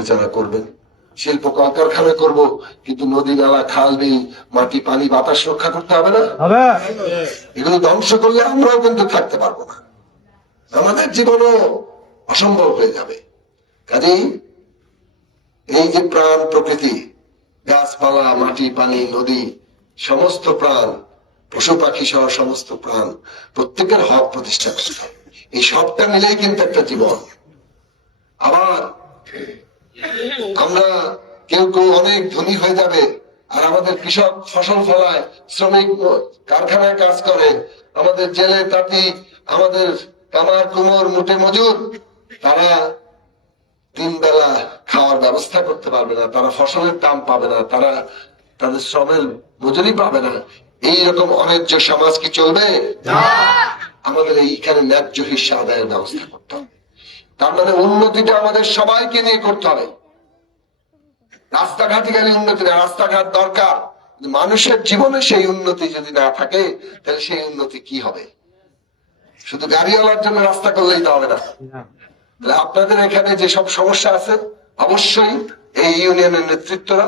বিবেচনা করবেন। শিল্প কলকারখানা করব কিন্তু নদী নালা খাল বিল মাটি পানি বাতাস রক্ষা করতে হবে না? এগুলো ধ্বংস করলে আমরাও কিন্তু থাকতে পারব না। আমাদের জীবনও অসম্ভব হয়ে যাবে। কাজেই এই যে প্রাণ প্রকৃতি গাছপালা মাটি পানি নদী সমস্ত প্রাণ পশু পাখি সহ সমস্ত প্রাণ প্রত্যেকের হক প্রতিষ্ঠা করতে হবে। এই সবটা মিলেই কিন্তু একটা জীবন। আবার আমরা কেউ কেউ অনেক ধনী হয়ে যাবে আর আমাদের কৃষক ফসল ফলায় শ্রমিক কারখানায় কাজ করে আমাদের জেলে তাঁতি আমাদের কামার কুমোর মুটে মজুর তারা তিন বেলা খাওয়ার ব্যবস্থা করতে পারবে না তারা ফসলের দাম পাবে না তারা তাদের শ্রমের মজুরি পাবে না। এইরকম অন্যায্য সমাজ কি চলবে? আমাদের এইখানে ন্যায্য হিস্সা আদায়ের ব্যবস্থা করতে হবে। তার মানে উন্নতিটা আমাদের সবাইকে নিয়ে করতে হবে। রাস্তাঘাটে গেলে উন্নতি না, রাস্তাঘাট দরকার। মানুষের জীবনে সেই উন্নতি যদি না থাকে, তাহলে সেই উন্নতি কি হবে? শুধু গাড়িওয়ালার জন্য রাস্তা করলেই তো হবে না। তাহলে আপনাদের এখানে যেসব সমস্যা আছে, অবশ্যই এই ইউনিয়নের নেতৃত্বরা